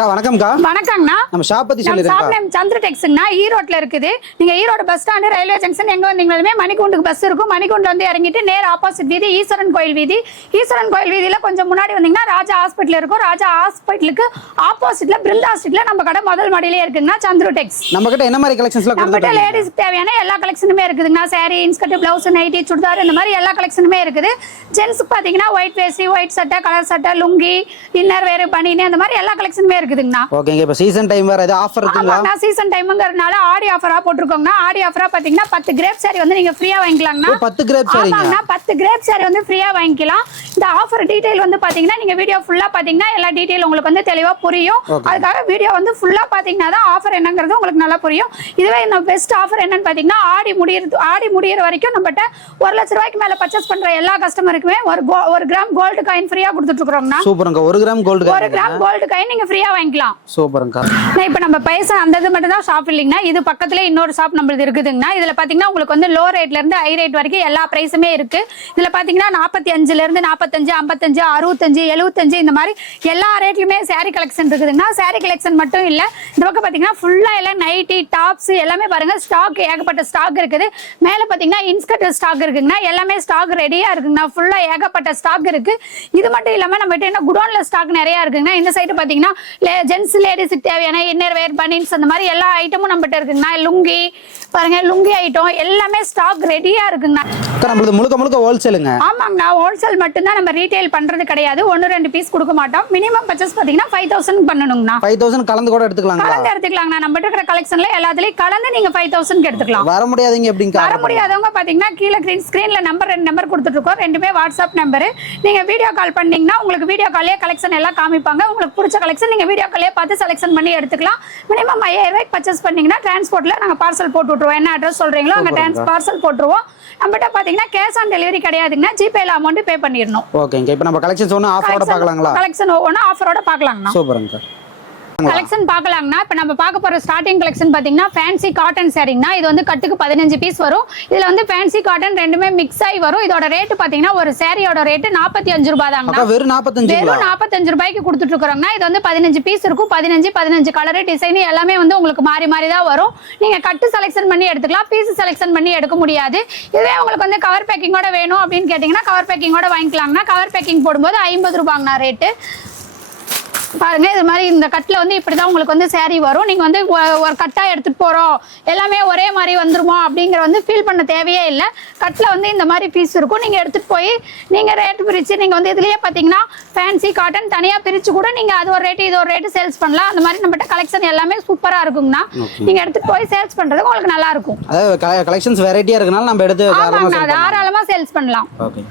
அக்கா வணக்கம்க்கா. வணக்கங்கண்ணா. நம்ம ஷாப் பத்தி சொல்லிருங்க. ஷாப் நேம் சந்திர டெக்ஸ்ங்கண்ணா. ஈரோட்ல இருக்குது. நீங்க Erode bus stand railway junction எங்க வந்தீங்களுமே மணிக்கூண்டுக்கு பஸ் இருக்கும். மணிக்கூண்டுல வந்து இறங்கிட்டு நேர் ஆப்போசிட் வீதி ஈஸ்வரன் கோயில் வீதி. ஈஸ்வரன் கோயில் வீதியில கொஞ்சம் முன்னாடி வந்தீங்கன்னா ராஜா ஹாஸ்பிட்டல் இருக்கும். ராஜா ஹாஸ்பிட்டலுக்கு ஆப்போசிட்ல பிருந்தா ஸ்ட்ரீட்ல நம்ம கடை முதல் மாடியிலே இருக்குங்கண்ணா. சந்திர டெக்ஸ். நம்ம கிட்ட என்ன மாதிரி கலெக்ஷன்ஸ்லாம் நம்ம லேடிஸ் தேவையான எல்லா கலெக்ஷனுமே இருக்குதுங்கண்ணா. Sari, inskirt, blouse, nighty, churidar இந்த மாதிரி எல்லா கலெக்ஷனுமே இருக்குது. ஜென்ஸ்க்கு பாத்தீங்கன்னா ஒயிட் வேஷ்டி, ஒயிட் சட்டை, கலர் சட்டை, லுங்கி, இன்னர் வேர், பனியன் அந்த மாதிரி எல்லா கலெக்ஷனுமே இருக்குதுங்கண்ணா. ஓகேங்க. இப்போ சீசன் டைம் வேற ஏதாவது ஆஃபர் இருக்குங்களா? சீசன் டைம்ங்கறதுனால ஆடி ஆஃபரா போட்டுருக்கோங்கண்ணா. ஆடி ஆஃபரா பாத்தீங்கன்னா 10 கிரேப் சாரி வந்து நீங்க ஃப்ரீயா வாங்கிக்கலாங்கண்ணா. 10 கிரேப் சாரி. ஆமாங்கண்ணா, 10 கிரேப் சாரி வந்து ஃப்ரீயா வாங்கிக்கலாம். இந்த ஆஃபர் டீடைல் வந்து பாத்தீங்கன்னா நீங்க வீடியோ ஃபுல்லா பாத்தீங்கன்னா எல்லா டீடைல் உங்களுக்கு வந்து தெளிவா புரியும். அதுக்காக வீடியோ வந்து ஃபுல்லா பாத்தீங்கன்னா தான் ஆஃபர் என்னங்கிறது உங்களுக்கு நல்லா புரியும். இதுவே இந்த பெஸ்ட் ஆஃபர் என்னன்னு பாத்தீங்கன்னா ஆடி முடியற வரைக்கும் நம்மகிட்ட 1 லட்சம் ரூபாய்க்கு மேல பர்ச்சேஸ் பண்ற எல்லா கஸ்டமருக்குமே 1 கிராம் கோல்டு காயின் ஃப்ரீயா கொடுத்துட்டு இருக்கோம்னா. சூப்பர்ங்க. 1 gram gold coin. 1 gram gold coin நீங்க ஃப்ரீயா வாங்கிக்கலாம். சூப்பர்ங்க. இப்ப நம்ம பைசா அந்த இது மட்டும் தான் ஷாப் இல்லைங்கண்ணா. இது பக்கத்துல இன்னொரு ஷாப் நம்மளுக்கு இருக்குதுங்கண்ணா. இதுல பாத்தீங்கன்னா உங்களுக்கு வந்து லோ ரேட்ல இருந்து ஹை ரேட் வரைக்கும் எல்லா பிரைஸுமே இருக்கு. இதுல பாத்தீங்கன்னா 45ல இருந்து 45, 55, 65, 75 இந்த மாதிரி எல்லா ரேட்லயுமே சாரி கலெக்ஷன் இருக்குதுங்கண்ணா. சாரி கலெக்ஷன் மட்டும் இல்ல, இந்த பக்கம் பாத்தீங்கன்னா ஃபுல்லா எல்லாம் நைட்டி, டாப்ஸ் எல்லாமே பாருங்க. ஸ்டாக் ஏகப்பட்ட ஸ்டாக் இருக்குது. மேல பாத்தீங்கன்னா இன்ஸ்கர்ட் ஸ்டாக் இருக்குங்கண்ணா. எல்லாமே ஸ்டாக் ரெடியா இருக்குங்கண்ணா. ஃபுல்லா ஏகப்பட்ட ஸ்டாக் இருக்கு. இது மட்டும் இல்லாம நம்ம கிட்ட குடோன்ல ஸ்டாக் நிறைய இருக்குங்கண்ணா. இந்த சைடு பாத்தீங்கன்னா ஜென்ஸ் லேடிஸ்க்கு தேவையான இன்னர் வேர், பனியன்ஸ் அந்த மாதிரி எல்லா ஐட்டமும் நம்மகிட்ட இருக்குங்கண்ணா. லுங்கி பாருங்க, லுங்கி ஐட்டம் எல்லாமே ஸ்டாக் ரெடியா இருக்குங்கண்ணா. நம்மளது முழுக்க ஹோல்சேலுங்க. ஆமாங்கண்ணா, ஹோல்சேல் மட்டும் தான். நம்ம ரீட்டைல் பண்றது கிடையாது. 1-2 பீஸ் கொடுக்க மாட்டோம். மினிமம் பர்ச்சேஸ் பாத்தீங்கன்னா 5000 பண்ணணும்னா. 5000 கலந்து கூட எடுத்துக்கலாம். கலந்து எடுத்துக்கலாங்கண்ணா. நம்ம இருக்கிற கலெக்ஷன்ல எல்லாத்துலயும் கலந்து நீங்க 5000 எடுத்துக்கலாம். வர முடியாதீங்க எப்படிங்க? வர முடியாதவங்க பாத்தீங்கன்னா கீழே ஸ்கிரீன்ல நம்பர் 2 நம்பர் கொடுத்துட்டு இருக்கோம். ரெண்டுமே வாட்ஸ்அப் நம்பர். நீங்க வீடியோ கால் பண்ணீங்கன்னா உங்களுக்கு வீடியோ காலே கலெக்ஷன் எல்லாம் காமிப்பாங்க. உங்களுக்கு பிடிச்ச கலெக்ஷன் நீங்க வீடியோ காலே பார்த்து செலக்ஷன் பண்ணி எடுத்துக்கலாம். மினிமம் 5000 ரூபாய்க்கு பர்ச்சேஸ் பண்ணீங்கன்னா டிரான்ஸ்போர்ட்ல நாங்க பார்சல் போட்டு விட்டுருவோம். என்ன அட்ரஸ் சொல்றீங்களோ அங்க பார்சல் போட்டுருவோம். நம்மகிட்ட பாத்தீங்கன்னா கேஷ் ஆன் டெலிவரி கிடையாதுங்கன்னா ஜிபேல அமௌண்ட் பே பண்ணிடணும். ஓகேங்க. இப்போ நம்ம கலெக்ஷன்ஸ் ஒண்ணு ஆஃபரோட பார்க்கலாங்களா? கலெக்ஷன் ஒவ்வொரு ஆஃபரோட பார்க்கலாங்கண்ணா. சூப்பர்ங்க. கலெக்ஷன் பார்க்கலாங்கண்ணா. இப்போ நம்ம பார்க்க போற ஸ்டார்டிங் கலெக்ஷன் பாத்தீங்கன்னா ஃபேன்சி காட்டன் சாரிங்கண்ணா. இது வந்து கட்டுக்கு 15 பீஸ் வரும். இதுல வந்து ஃபேன்சி காட்டன் ரெண்டுமே மிக்ஸ் ஆகி வரும். இதோட ரேட் பாத்தீங்கன்னா ஒரு சாரியோட ரேட் 45 ரூபாய் தாங்கண்ணா. வெறும் 45 ரூபாய்க்கு கொடுத்துட்டு இருக்கோங்கண்ணா. இது வந்து 15 பீஸ் இருக்கும். 15 கலர் டிசைன் எல்லாமே வந்து உங்களுக்கு மாறி மாறி தான் வரும். நீங்க கட்டு செலக்ஷன் பண்ணி எடுத்துக்கலாம். பீஸ் செலக்ஷன் பண்ணி எடுக்க முடியாது. இதுவே உங்களுக்கு வந்து கவர் பேக்கிங்கோட வேணும் அப்படின்னு கேட்டீங்கன்னா கவர் பேக்கிங்கோட வாங்கிக்கலாங்கண்ணா. கவர் பேக்கிங் போடும்போது 50 ரூபாங்கண்ணா ரேட்டு. பாருங்க, இது மாதிரி இந்த கட்டில் வந்து இப்படிதான் உங்களுக்கு வந்து சாரி வரும். நீங்க வந்து ஒரு கட்டா எடுத்துட்டு போறோம் எல்லாமே ஒரே மாதிரி வந்துருமோ அப்படிங்கிற வந்து ஃபீல் பண்ண தேவையே இல்லை. கட்டில் வந்து இந்த மாதிரி பீஸ் இருக்கும். நீங்க எடுத்துட்டு போய் நீங்க ரேட் பிரிச்சு நீங்க வந்து இதுலயே பாத்தீங்கன்னா ஃபேன்சி காட்டன் தனியா பிரிச்சு கூட நீங்க அது ஒரு ரேட்டு இது ஒரு ரேட்டு சேல்ஸ் பண்ணலாம். அந்த மாதிரி நம்மகிட்ட கலெக்ஷன் எல்லாமே சூப்பரா இருக்குங்கண்ணா. நீங்க எடுத்துட்டு போய் சேல்ஸ் பண்றது உங்களுக்கு நல்லா இருக்கும். அதாவது கலெக்ஷன்ஸ் வெரைட்டியா இருக்கனால நம்ம எடுத்து தாராளமா சேல்ஸ் பண்ணலாம். ஓகே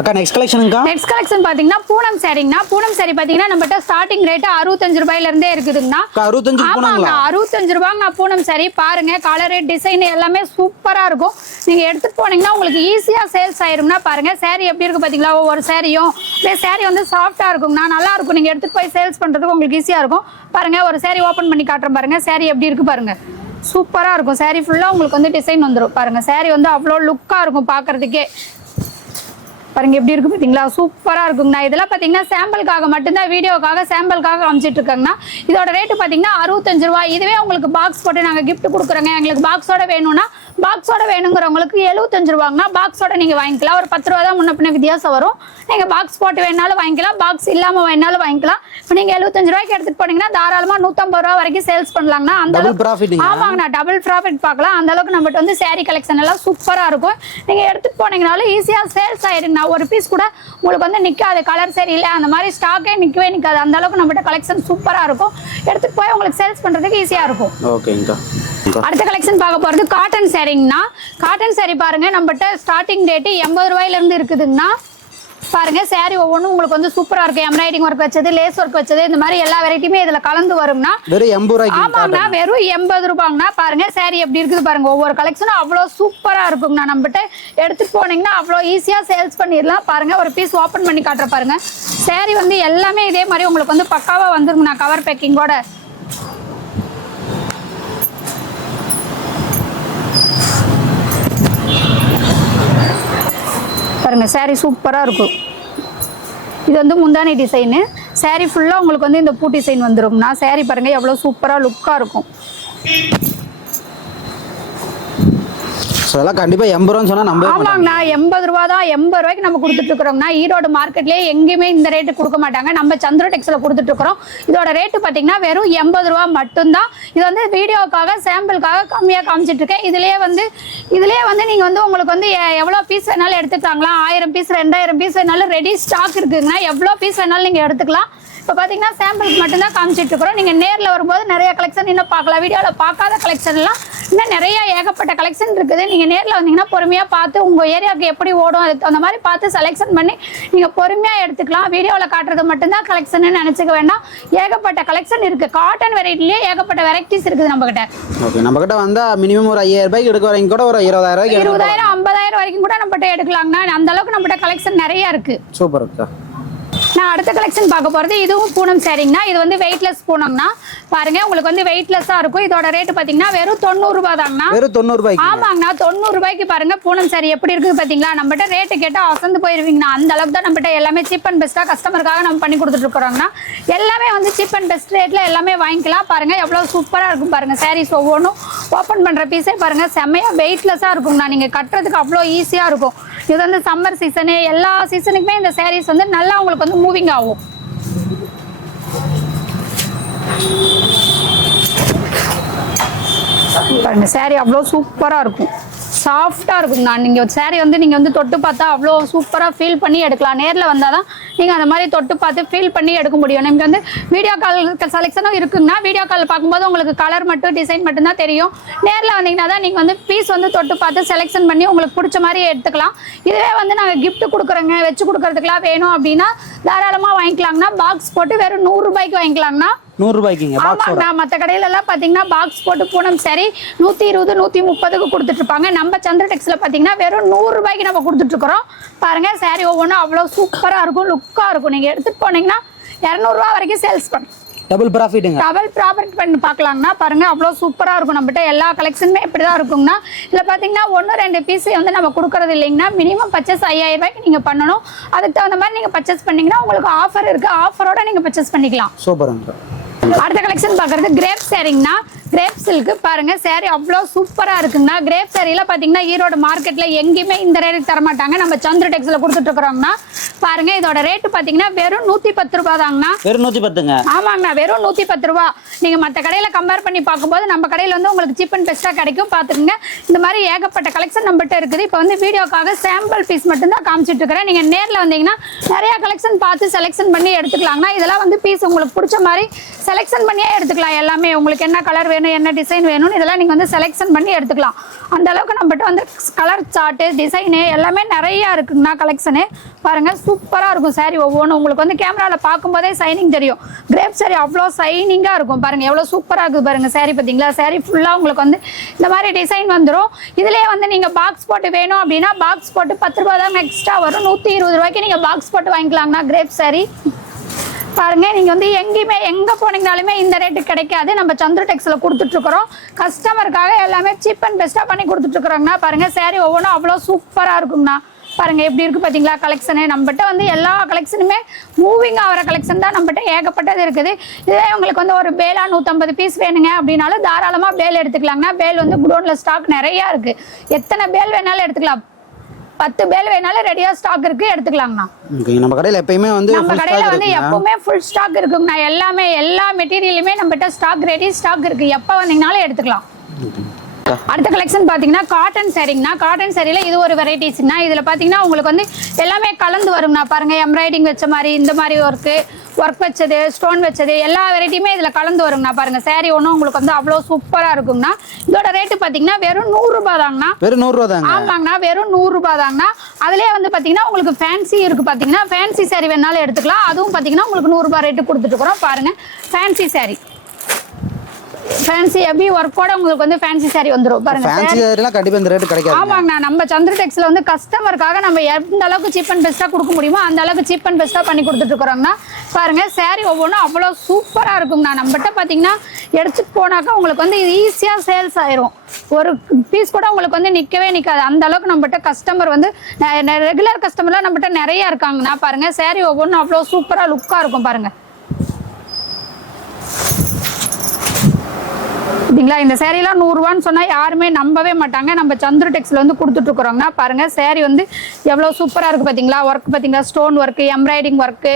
அக்கா, நெக்ஸ்ட் கலெக்ஷனுங்க. நெக்ஸ்ட் கலெக்ஷன் பாத்தீங்கன்னா பூனம் சாரிங்கண்ணா. பூனம் சாரி பாத்தீங்கன்னா நம்மகிட்ட ஸ்டார்டிங் ரேட் 65 ரூபாயில இருந்தே இருக்குதுங்கண்ணா. 65 ரூபாய்ங்க பூனம் சாரி. பாருங்க, கலர், டிசைன் எல்லாமே சூப்பரா இருக்கும். நீங்க எடுத்துட்டு போனீங்கன்னா உங்களுக்கு ஈஸியா சேல்ஸ் ஆயிரும்னா. பாருங்க சாரி எப்படி இருக்கு பாத்தீங்களா? ஒவ்வொரு சாரியும் சாரி வந்து சாஃப்டா இருக்குங்கண்ணா. நல்லா இருக்கும். நீங்க எடுத்துட்டு போய் சேல்ஸ் பண்றதுக்கு உங்களுக்கு ஈஸியா இருக்கும். பாருங்க, ஒரு சாரி ஓபன் பண்ணி காட்டுறேன். பாருங்க சாரி எப்படி இருக்கு பாருங்க. சூப்பரா இருக்கும். சாரி ஃபுல்லா உங்களுக்கு வந்து டிசைன் வந்துடும். பாருங்க சாரி வந்து அவ்வளோ லுக்கா இருக்கும் பாக்குறதுக்கே. பாருங்க எப்படி இருக்கு பாத்தீங்களா? சூப்பரா இருக்குங்கண்ணா. இதெல்லாம் பாத்தீங்கன்னா சாம்பிளுக்காக மட்டும்தான், வீடியோக்காக சாம்பிளுக்காக காமிச்சிட்டு இருக்காங்கண்ணா. இதோட ரேட்டு பாத்தீங்கன்னா 65 ரூபாய். இதுவே உங்களுக்கு பாக்ஸ் போட்டு நாங்க கிஃப்ட் கொடுக்குறோங்க. எங்களுக்கு பாக்ஸோட வேணும்னா பாக்ஸோட வேணுங்கிறவங்களுக்கு 75 ரூபாங்கண்ணா. பாக்ஸோட நீங்க வாங்கிக்கலாம். ஒரு 10 ரூபா தான் முன்ன பின்ன வித்தியாசம் வரும். நீங்க பாக்ஸ் போட்டு வேணாலும் வாங்கிக்கலாம், பாக்ஸ் இல்லாம வேணாலும் வாங்கிக்கலாம். இப்போ நீங்க 75 ரூபாய்க்கு எடுத்துட்டு போனீங்கன்னா தாராளமா 150 ரூபா வரைக்கும் சேல்ஸ் பண்ணலாங்கண்ணா. அந்த ஆமாங்கண்ணா, டபுள் ப்ராஃபிட் பார்க்கலாம். அந்த அளவுக்கு நம்மகிட்ட வந்து சாரி கலெக்ஷன் எல்லாம் சூப்பரா இருக்கும். நீங்க எடுத்துட்டு போனீங்கனாலும் ஈஸியா சேல்ஸ் ஆயிருங்கண்ணா. ஒரு பீஸ் கூட உங்களுக்கு வந்து நிக்காது. கலர் சரியில்லை அந்த மாதிரி ஸ்டாக்கே நிக்கவே நிக்காது. அந்த அளவுக்கு நம்மகிட்ட கலெக்ஷன் சூப்பரா இருக்கும். எடுத்துட்டு போய் உங்களுக்கு சேல்ஸ் பண்றதுக்கு ஈஸியா இருக்கும். ஓகேங்கா. அடுத்த கலெக்ஷன் பார்க்க போறது காட்டன் சாரிங்கண்ணா. காட்டன் சாரி பாருங்க, நம்மகிட்ட ஸ்டார்டிங் ரேட் 80 ரூபாயில இருந்து இருக்குதுங்கண்ணா. பாருங்க சாரி ஒவ்வொன்றும் உங்களுக்கு வந்து சூப்பரா இருக்கு. எம்ப்ராய்டிங் ஒர்க் வச்சது, லேஸ் ஒர்க் வச்சது, இந்த மாதிரி எல்லா வெரைட்டியுமே இதுல கலந்து வரும்னா. வெறும் 80 ரூபாய்க்கு. ஆமாங்கண்ணா, வெறும் 80 ரூபாங்கண்ணா. பாருங்க சாரி எப்படி இருக்குது பாருங்க. ஒவ்வொரு கலெக்ஷனும் அவ்வளோ சூப்பரா இருக்குங்கண்ணா. நம்மகிட்ட எடுத்துட்டு போனீங்கன்னா அவ்வளோ ஈஸியா சேல்ஸ் பண்ணிடலாம். பாருங்க, ஒரு பீஸ் ஓப்பன் பண்ணி காட்டுற பாருங்க. சாரி வந்து எல்லாமே இதே மாதிரி உங்களுக்கு வந்து பக்காவா வந்துருங்கண்ணா. கவர் பேக்கிங்கோட பாருங்க, சாரி சூப்பரா இருக்கும். இது வந்து முந்தானி டிசைனு. saree ஃபுல்லா உங்களுக்கு வந்து இந்த பூ டிசைன் வந்துரும்னா saree பாருங்க எவ்வளவு சூப்பரா லுக்கா இருக்கும். அதெல்லாம் கண்டிப்பா 80 ரூபான்னு சொன்னா நம்பவே மாட்டாங்க. ஆமாங்கண்ணா 80 ரூபா தான். 80 ரூபாய்க்கு நம்ம கொடுத்துட்டு இருக்கிறோம்னா ஈரோடு மார்க்கெட்லயே எங்கேயுமே இந்த ரேட்டு கொடுக்க மாட்டாங்க. நம்ம சந்திர டெக்ஸ்ல கொடுத்துட்டு இருக்கிறோம். இதோட ரேட்டு பாத்தீங்கன்னா வெறும் 80 ரூபா மட்டும்தான். இது வந்து வீடியோக்காக சாம்பிளுக்காக கம்மியா காமிச்சிட்டு இருக்கேன். இதுலயே வந்து நீங்க வந்து உங்களுக்கு வந்து எவ்வளவு பீஸ் வேணாலும் எடுத்துக்கலாங்களா. 1000 பீஸ் 2000 பீஸ் வேணாலும் ரெடி ஸ்டாக் இருக்குங்கன்னா எவ்வளவு பீஸ் வேணாலும் நீங்க எடுத்துக்கலாம். இப்போ பார்த்தீங்கன்னா சாம்பிள்ஸ் மட்டும்தான் காமிச்சிட்டு இருக்கிறோம். நீங்கள் நேரில் வரும்போது நிறைய கலெக்ஷன் இன்னும் பார்க்கலாம். வீடியோவில் பார்க்காத கலெக்ஷன்லாம் இன்னும் நிறைய ஏகப்பட்ட கலெக்ஷன் இருக்குது. நீங்கள் நேரில் வந்தீங்கன்னா பொறுமையாக பார்த்து உங்கள் ஏரியாவுக்கு எப்படி ஓடும் அதுக்கு அந்த மாதிரி பார்த்து செலெக்ஷன் பண்ணி நீங்கள் பொறுமையாக எடுத்துக்கலாம். வீடியோவில் காட்டுறது மட்டும்தான் கலெக்ஷன் நினச்சிக்க வேண்டாம். ஏகப்பட்ட கலெக்ஷன் இருக்குது. காட்டன் வெரைட்டிலேயே ஏகப்பட்ட வெரைட்டிஸ் இருக்குது நம்மகிட்ட. ஓகே, நம்மகிட்ட வந்தால் மினிமம் ஒரு 5000 ரூபாய்க்கு எடுக்க வரைக்கும் கூட ஒரு 20000 ரூபாய்க்கு 20000 50000 வரைக்கும் கூட நம்மகிட்ட எடுக்கலாங்கண்ணா. அந்த அளவுக்கு நம்மகிட்ட கலெக்ஷன் நிறைய இருக்குது. சூப்பர் அக்கா. நான் அடுத்த கலெக்ஷன் பார்க்க போகிறது இதுவும் பூனம் சாரிங்கண்ணா. இது வந்து வெயிட்லெஸ் பூனம்னா பாருங்க உங்களுக்கு வந்து வெயிட்லெஸ்ஸாக இருக்கும். இதோட ரேட்டு பார்த்தீங்கன்னா வெறும் 90 ரூபா தாங்கண்ணா. வெறும் 90 ரூபாய்க்கு. ஆமாங்கண்ணா 90 ரூபாய்க்கு பாருங்க பூனம் சாரி எப்படி இருக்குது பார்த்தீங்களா. நம்மகிட்ட ரேட்டு கேட்டால் அசந்து போயிருவீங்கண்ணா. அந்த அளவுக்கு தான் நம்மகிட்ட எல்லாமே சீப் அண்ட் பெஸ்ட்டாக கஸ்டமருக்காக நம்ம பண்ணி கொடுத்துட்டு இருக்கிறோங்கண்ணா. எல்லாமே வந்து சீப் அண்ட் பெஸ்ட் ரேட்டில் எல்லாமே வாங்கிக்கலாம். பாருங்க எவ்வளோ சூப்பராக இருக்கும் பாருங்க. சாரீஸ் ஒவ்வொன்றும் ஓப்பன் பண்ணுற பீஸே பாருங்க செம்மையாக வெயிட்லெஸ்ஸாக இருக்குங்கண்ணா. நீங்கள் கட்டுறதுக்கு அவ்வளோ ஈஸியாக இருக்கும். இது வந்து சம்மர் சீசனு எல்லா சீசனுக்குமே இந்த சாரீஸ் வந்து நல்லா உங்களுக்கு வந்து மூவிங் ஆகும். பாருங்க சாரி அவ்வளோ சூப்பரா இருக்கும். சாஃப்டா இருக்கும். நீங்கள் சாரி வந்து நீங்கள் வந்து தொட்டு பார்த்தா அவ்வளோ சூப்பராக ஃபீல் பண்ணி எடுக்கலாம். நேரில் வந்தால் தான் நீங்கள் அந்த மாதிரி தொட்டு பார்த்து ஃபீல் பண்ணி எடுக்க முடியும். நமக்கு வந்து வீடியோ கால் செலெக்ஷனும் இருக்குங்கன்னா வீடியோ கால் பார்க்கும்போது உங்களுக்கு கலர் மட்டும் டிசைன் மட்டும்தான் தெரியும். நேரில் வந்தீங்கன்னா தான் நீங்கள் வந்து பீஸ் வந்து தொட்டு பார்த்து செலெக்ஷன் பண்ணி உங்களுக்கு பிடிச்ச மாதிரி எடுத்துக்கலாம். இதுவே வந்து நாங்கள் கிஃப்ட் கொடுக்குறோங்க வச்சு கொடுக்கறதுக்குலாம் வேணும் அப்படின்னா தாராளமாக வாங்கிக்கலாங்கன்னா பாக்ஸ் போட்டு வெறும் 100 ரூபாய்க்கு வாங்கிக்கலாங்கன்னா. 100 ரூபாய்க்குங்க பாக்ஸ். ஆமாங்க, மற்ற கடையில எல்லாம் பாத்தீங்கன்னா பாக்ஸ் போட்டு பூனம் சாரி 120 130க்கு கொடுத்துட்டு இருப்பாங்க. நம்ம சந்திர டெக்ஸ்ல பாத்தீங்கன்னா வெறும் 100 ரூபாய்க்கு நம்ம கொடுத்துட்டு இருக்கிறோம். பாருங்க சாரி ஒவ்வொன்றும் அவ்வளவு சூப்பரா இருக்கும், லுக்கா இருக்கும். நீங்க எடுத்துட்டு போனீங்கன்னா 200 ரூபாய் வரைக்கும் சேல்ஸ் பண்ணும். டபுள் ப்ராஃபிட்டுங்க. டபுள் ப்ராஃபிட் பண்ணி பார்க்கலாங்கன்னா பாருங்க அவ்வளோ சூப்பராக இருக்கும். நம்மகிட்ட எல்லா கலெக்ஷனுமே இப்படி தான் இருக்குங்கண்ணா. இதில் பார்த்தீங்கன்னா 1-2 பீஸ் வந்து நம்ம கொடுக்கறது இல்லைங்கன்னா மினிமம் பர்ச்சேஸ் 5000 ரூபாய்க்கு நீங்கள் பண்ணணும். அதுக்கு தகுந்த மாதிரி நீங்கள் பர்ச்சேஸ் பண்ணீங்கன்னா உங்களுக்கு ஆஃபர் இருக்கு. ஆஃபரோட நீங்கள் பர்ச்சேஸ் பண்ணிக்கலாம். சூப்பருங்க. அடுத்த கலெக்ஷன் பார்க்கறது கிரேப் சாரிங்கண்ணா. கிரேப் சில்க் பாருங்க சாரி அவ்வளோ சூப்பராக இருக்குங்கண்ணா. கிரேப் சாரியில் பார்த்தீங்கன்னா ஈரோடு மார்க்கெட்டில் எங்கேயுமே இந்த ரேட்டுக்கு தரமாட்டாங்க. நம்ம சந்திர டெக்ஸில் கொடுத்துட்டு இருக்கிறோங்கண்ணா. பாருங்க இதோட ரேட்டு பார்த்தீங்கன்னா வெறும் 110 ரூபா தாங்கண்ணா. வெறும் 110ங்க. ஆமாங்கண்ணா வெறும் 110 ரூபா. நீங்கள் மற்ற கடையில் கம்பேர் பண்ணி பார்க்கும்போது நம்ம கடையில் வந்து உங்களுக்கு சீப் அண்ட் பெஸ்ட்டாக கிடைக்கும். பார்த்துக்குங்க. இந்த மாதிரி ஏகப்பட்ட கலெக்ஷன் நம்மகிட்ட இருக்குது. இப்போ வந்து வீடியோக்காக சாம்பிள் பீஸ் மட்டும்தான் காமிச்சிட்டு இருக்கிறேன். நீங்கள் நேரில் வந்தீங்கன்னா நிறைய கலெக்ஷன் பார்த்து செலெக்ஷன் பண்ணி எடுத்துக்கலாங்கண்ணா. இதெல்லாம் வந்து பீஸ் உங்களுக்கு பிடிச்ச மாதிரி செலெக்ஷன் பண்ணியே எடுத்துக்கலாம். எல்லாமே உங்களுக்கு என்ன கலர் வேணும் என்ன டிசைன் வேணும்னு இதெல்லாம் நீங்கள் வந்து செலெக்ஷன் பண்ணி எடுத்துக்கலாம். அந்த அளவுக்கு நம்மகிட்ட வந்து கலர் சார்ட்டு டிசைனு எல்லாமே நிறையா இருக்குங்கண்ணா. கலெக்ஷனு பாருங்கள் சூப்பராக இருக்கும். சாரி ஒவ்வொன்றும் உங்களுக்கு வந்து கேமராவில் பார்க்கும்போதே சைனிங் தெரியும். கிரேப் சாரி அவ்வளோ சைனிங்காக இருக்கும். பாருங்கள் எவ்வளோ சூப்பராக இருக்குது பாருங்கள். சாரி பார்த்தீங்களா. சாரி ஃபுல்லாக உங்களுக்கு வந்து இந்த மாதிரி டிசைன் வந்துடும். இதிலே வந்து நீங்கள் பாக்ஸ் போட்டு வேணும் அப்படின்னா பாக்ஸ் போட்டு 10 ரூபா தான் எக்ஸ்ட்ரா வரும். 120 ரூபாய்க்கு நீங்கள் பாக்ஸ் போட்டு வாங்கிக்கலாங்கண்ணா கிரேப் சாரி. பாருங்க நீங்க வந்து எங்கேயுமே எங்க போனீங்கனாலுமே இந்த ரேட்டு கிடைக்காது. நம்ம சந்திர டெக்ஸ்ல கொடுத்துட்டு இருக்கிறோம். கஸ்டமருக்காக எல்லாமே சீப் அண்ட் பெஸ்டா பண்ணி கொடுத்துட்டு இருக்கிறோங்கண்ணா. பாருங்க சாரி ஒவ்வொன்றும் அவ்வளோ சூப்பரா இருக்குங்கண்ணா. பாருங்க எப்படி இருக்கு பாத்தீங்களா கலெக்ஷனு. நம்மகிட்ட வந்து எல்லா கலெக்ஷனுமே மூவிங் ஆகிற கலெக்ஷன் தான் நம்மகிட்ட ஏகப்பட்டது இருக்குது. இதே உங்களுக்கு வந்து ஒரு பேலா 150 பீஸ் வேணுங்க அப்படின்னாலும் தாராளமா பேல் எடுத்துக்கலாங்கண்ணா. பேல் வந்து குடோன்ல ஸ்டாக் நிறைய இருக்கு. எத்தனை பேல் வேணாலும் எடுத்துக்கலாம். 10 பேல் வேணாலும் ரெடியா ஸ்டாக் இருக்கு, எடுத்துக்கலாங்கண்ணா. நம்ம கடையில எப்பயுமே வந்து நம்ம கடையில வந்து எப்பவுமே ஃபுல் ஸ்டாக் இருக்குங்கண்ணா. எல்லாமே எல்லா மெட்டீரியலுமே நம்மகிட்ட ஸ்டாக் ரெடி ஸ்டாக் இருக்கு. எப்போ வந்தீங்கனாலும் எடுத்துக்கலாம். அடுத்த கலெக்ஷன் பாத்தீங்கன்னா காட்டன் சாரிங்கண்ணா. காட்டன் சாரியில இது ஒரு வெரைட்டிஸ்னா. இதுல பாத்தீங்கன்னா உங்களுக்கு வந்து எல்லாமே கலந்து வருங்கண்ணா. பாருங்க எம்ப்ராய்டிங் வச்ச மாதிரி இந்த மாதிரி ஒர்க் வச்சது ஸ்டோன் வச்சது எல்லா வெரைட்டியுமே இதுல கலந்து வருங்கண்ணா. பாருங்க சாரி ஒன்றும் உங்களுக்கு வந்து அவ்வளோ சூப்பரா இருக்குங்கண்ணா. இதோட ரேட்டு பாத்தீங்கன்னா வெறும் 100 ரூபாய் தாங்கண்ணா. வெறும் 100 ரூபாய் தாங்க. ஆமாங்கண்ணா வெறும் 100 ரூபாய் தாங்கண்ணா. அதுலயே வந்து பாத்தீங்கன்னா உங்களுக்கு ஃபேன்சி இருக்கு. பாத்தீங்கன்னா ஃபேன்சி சாரி வேணாலும் எடுத்துக்கலாம். அதுவும் பாத்தீங்கன்னா உங்களுக்கு 100 ரூபாய் ரேட்டு கொடுத்துட்டு இருக்கிறோம். பாருங்க ஃபேன்சி சாரி ஃபேன்சி எப்படி ஒர்க்கோட உங்களுக்கு வந்து ஃபேன்சி சாரி வந்துரும். பாருங்க ஃபேன்சி சாரிலாம் கண்டிப்பா இந்த ரேட் கிடைக்காது. ஆமாங்கண்ணா நம்ம சந்திர டெக்ஸ்ல வந்து கஸ்டமருக்காக நம்ம எந்த அளவுக்கு சீப் அண்ட் பெஸ்ட்டா கொடுக்க முடியுமோ அந்த அளவுக்கு சீப் அண்ட் பெஸ்ட்டா பண்ணி கொடுத்துட்டு இருக்கிறோங்கண்ணா. பாருங்க சாரி ஒவ்வொன்றும் அவ்வளோ சூப்பரா இருக்குங்கண்ணா. நம்மகிட்ட பாத்தீங்கன்னா எடுத்துட்டு போனாக்கா உங்களுக்கு வந்து ஈஸியா சேல்ஸ் ஆயிரும். ஒரு பீஸ் கூட உங்களுக்கு வந்து நிக்கவே நிக்காது. அந்த அளவுக்கு நம்மகிட்ட கஸ்டமர் வந்து ரெகுலர் கஸ்டமர்லாம் நம்மகிட்ட நிறைய இருக்காங்கண்ணா. பாருங்க சாரி ஒவ்வொன்றும் அவ்வளோ சூப்பரா லுக்கா இருக்கும். பாருங்க அப்படிங்களா? இந்த சேரீலாம் 100 ரூபான்னு சொன்னா யாருமே நம்பவே மாட்டாங்க. நம்ம சந்துரு டெக்ஸ்ல வந்து கொடுத்துட்டு இருக்கிறோம்னா பாருங்க, சேரீ வந்து எவ்வளவு சூப்பரா இருக்கு பாத்தீங்களா? ஒர்க் பாத்தீங்களா? Stone work, embroidering work,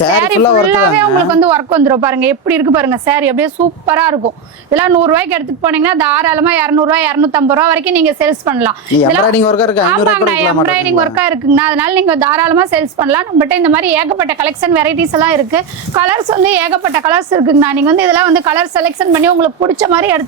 sari ஃபுல்லாவே உங்களுக்கு வந்து ஒர்க் வந்துரும். பாருங்க எப்படி இருக்கு பாருங்க, சேரீ அப்படியே சூப்பரா இருக்கும். இதெல்லாம் 100 ரூபாய்க்கு எடுத்துட்டு போனீங்கன்னா தாராளமா 200 ரூபாய் 250 ரூபாய் வரைக்கும் நீங்க சேல்ஸ் பண்ணலாம். எம்ப்ராய்டிங் ஒர்க்கா இருக்கு, 500 ரூபாய் எம்ப்ராய்டிங் ஒர்க்கா இருக்குங்க. அதனால நீங்க தாராளமா சேல்ஸ் பண்ணலாம். நம்மகிட்ட இந்த மாதிரி ஏகப்பட்ட கலெக்ஷன் வெரைட்டிஸ் எல்லாம் இருக்கு. கலர்ஸ் வந்து ஏகப்பட்ட கலர்ஸ் இருக்குங்கண்ணா. நீங்க வந்து இதெல்லாம் வந்து கலர் செலக்ஷன் பண்ணி உங்களுக்கு பிடிச்ச மாதிரி எடுத்துக்கலாம்.